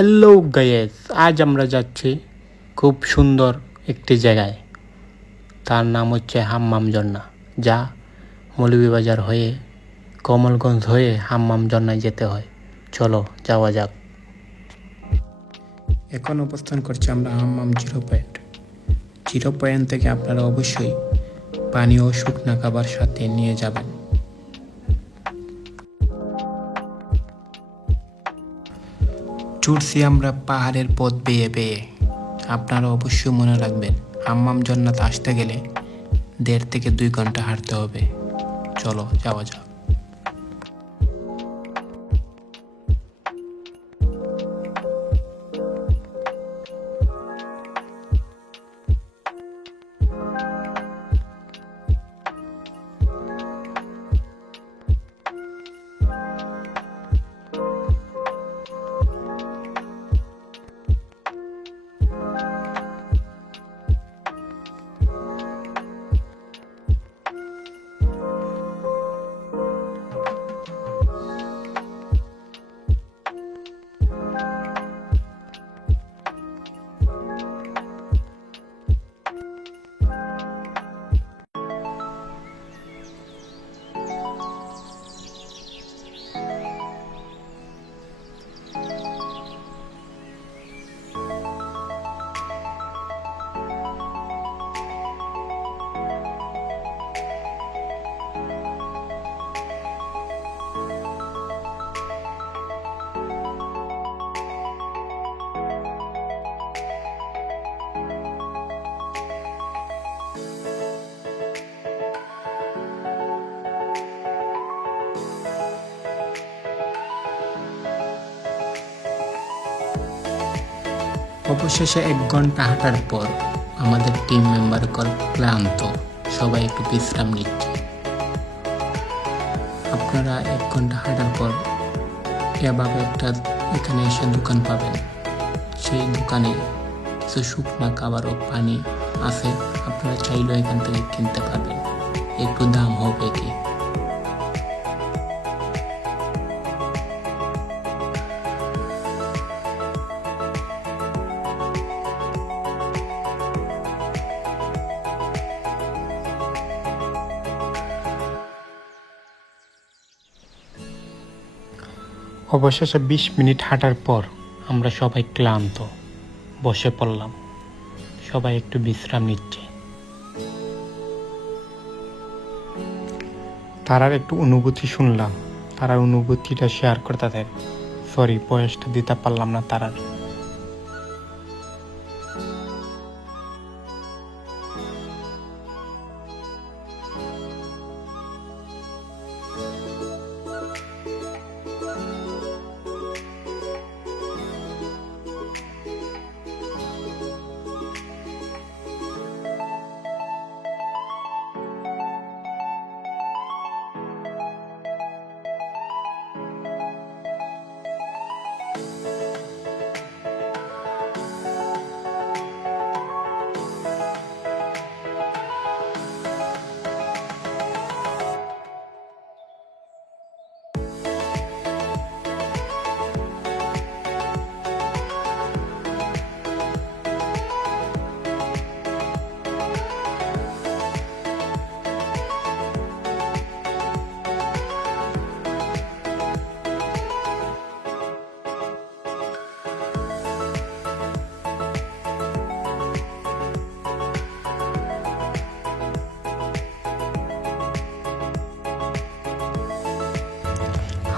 Hello guys, আজ আমরা যাচ্ছি খুব সুন্দর একটি জায়গায়। তার নাম হচ্ছে হাম্মাম ঝর্ণা, যা মৌলভীবাজার হয়ে কমলগঞ্জ হয়ে হাম্মাম ঝর্ণায় যেতে হয়। চলো যাওয়া যাক। এখন অবস্থান করছি আমরা হাম্মাম জিরো পয়েন্ট থেকে আপনারা অবশ্যই পানি ও শুকনা খাবার সাথে নিয়ে যাবেন। ছুটছি আমরা পাহাড়ের পথ বেয়ে বেয়ে। আপনারা অবশ্যই মনে রাখবেন, হাম্মাম ঝর্ণাতে আসতে গেলে 1.5 থেকে 2 ঘন্টা হাঁটতে হবে। চলো যাওয়া যাক। অবশেষে 1 ঘন্টা হাঁটার পর আমাদের টিম মেম্বার ক্লান্ত, সবাই একটু বিশ্রাম নিচ্ছে। আপনারা 1 ঘন্টা হাঁটার পর এভাবে এখানে এসে দোকান পাবেন। সেই দোকানে কিছু শুকনা খাবার ও পানি আছে, আপনারা চাইলেও এখান থেকে কিনতে পারবেন। একটু দাম হবে কি। অবশেষে 20 মিনিট হাঁটার পর আমরা সবাই ক্লান্ত, বসে পড়লাম। সবাই একটু বিশ্রাম নিচ্ছে। তারার একটু অনুভূতি শুনলাম, তারার অনুভূতিটা শেয়ার করতে দেয়। সরি, বয়সটা দিতে পারলাম না তারার।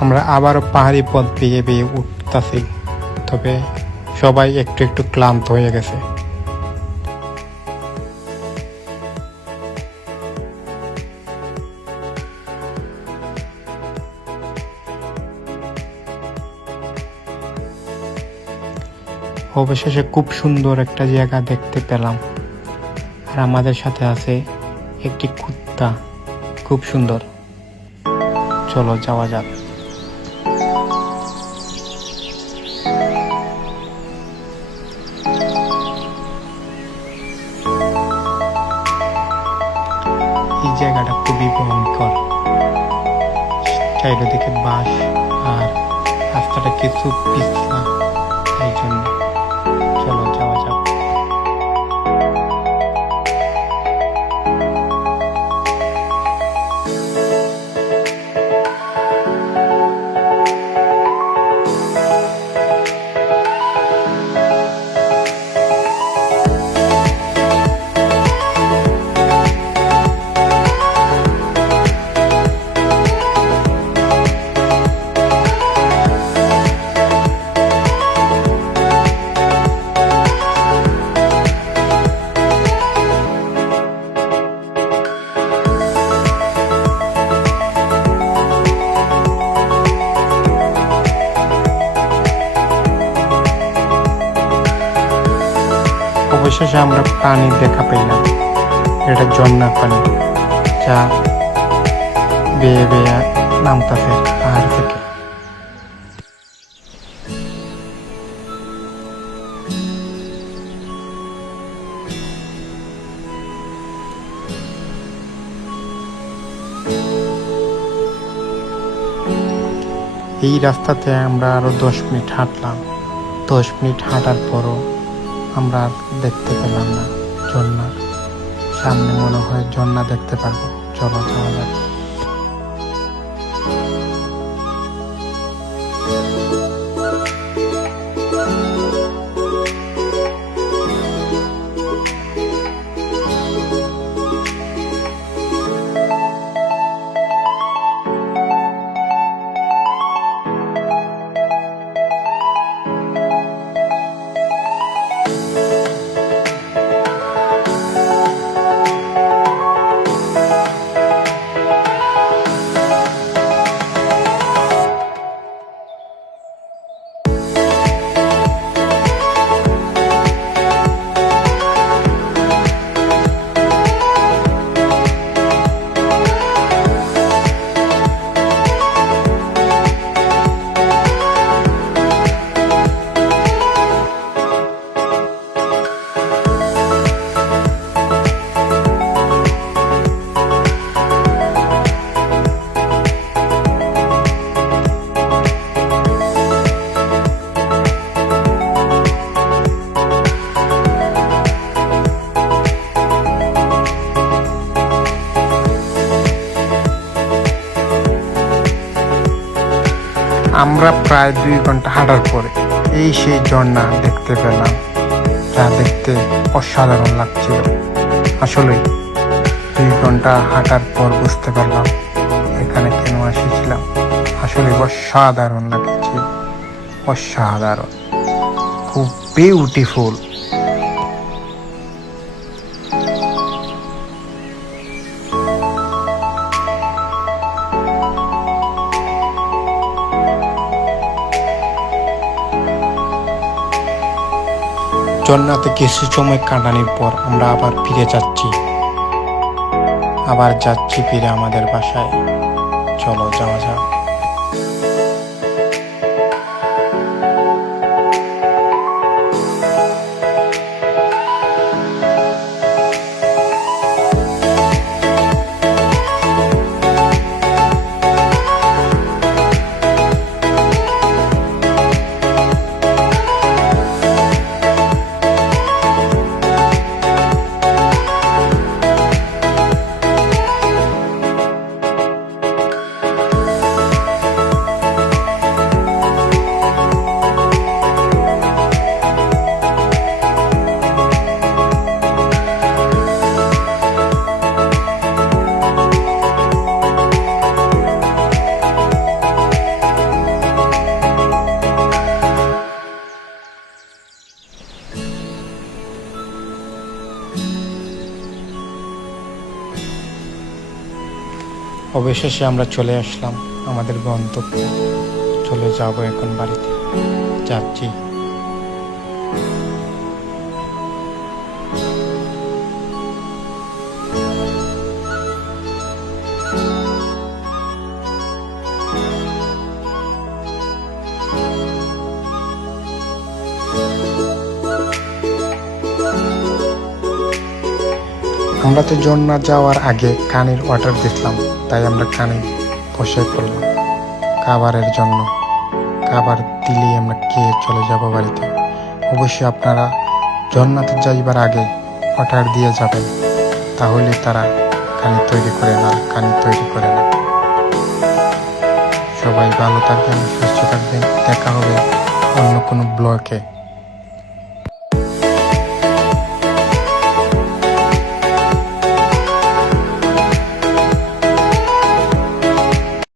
আমরা আবারও পাহাড়ি পথ বেয়ে বেয়ে উঠতেছি, তবে সবাই একটু একটু ক্লান্ত হয়ে গেছে। অবশেষে খুব সুন্দর একটা জায়গা দেখতে পেলাম, আর আমাদের সাথে আছে একটি কুত্তা, খুব সুন্দর। চলো যাওয়া যাক। এই জায়গাটা খুবই ভয়ঙ্কর, চারিদিকে বাঁশ আর রাস্তাটা কিছু পিছলা। এই জন্য চলো যাওয়া যাক। অবশেষে আমরা পানি দেখা পেলাম। এটা ঝর্ণার পানি যা বেয়ে বেয়ে নামতাছে পাহাড় থেকে। এই রাস্তাতে আমরা আরো 10 মিনিট হাঁটলাম। 10 মিনিট হাঁটার পরও আমরা আর দেখতে পেলাম না ঝর্ণার সামনে। মনে হয় ঝর্ণা দেখতে পারবো। চলো যাওয়া যাক। আমরা প্রায় 2 ঘন্টা হাঁটার পরে সেই ঝর্ণা দেখতে পেলাম, যা দেখতে অসাধারণ লাগছিল। আসলে 2 ঘন্টা হাঁটার পর বুঝতে পারলাম এখানে কেন এসেছিলাম। আসলে অসাধারণ লাগছে, অসাধারণ, খুব বিউটিফুল। ঝর্ণাতে কিছু সময় কাটানোর পর আমরা আবার ফিরে যাচ্ছি, ফিরে আমাদের বাসায়। চলো যাওয়া যাক। অবশেষে আমরা চলে আসলাম আমাদের গন্তব্যে। চলে যাব এখন বাড়িতে, যাচ্ছি। আমরা তো ঝর্ণা যাওয়ার আগে কানের অর্ডার দিলাম, তাই আমরা কানে বসে পড়লাম খাবারের জন্য। খাবার দিলেই আমরা খেয়ে চলে যাব বাড়িতে। অবশ্যই আপনারা ঝর্ণাতে যাইবার আগে অর্ডার দিয়ে যাবেন, তাহলে তারা কানে তৈরি করে না। সবাই ভালো থাকবেন, সুস্থ থাকবেন। দেখা হবে অন্য কোনো ব্লগে।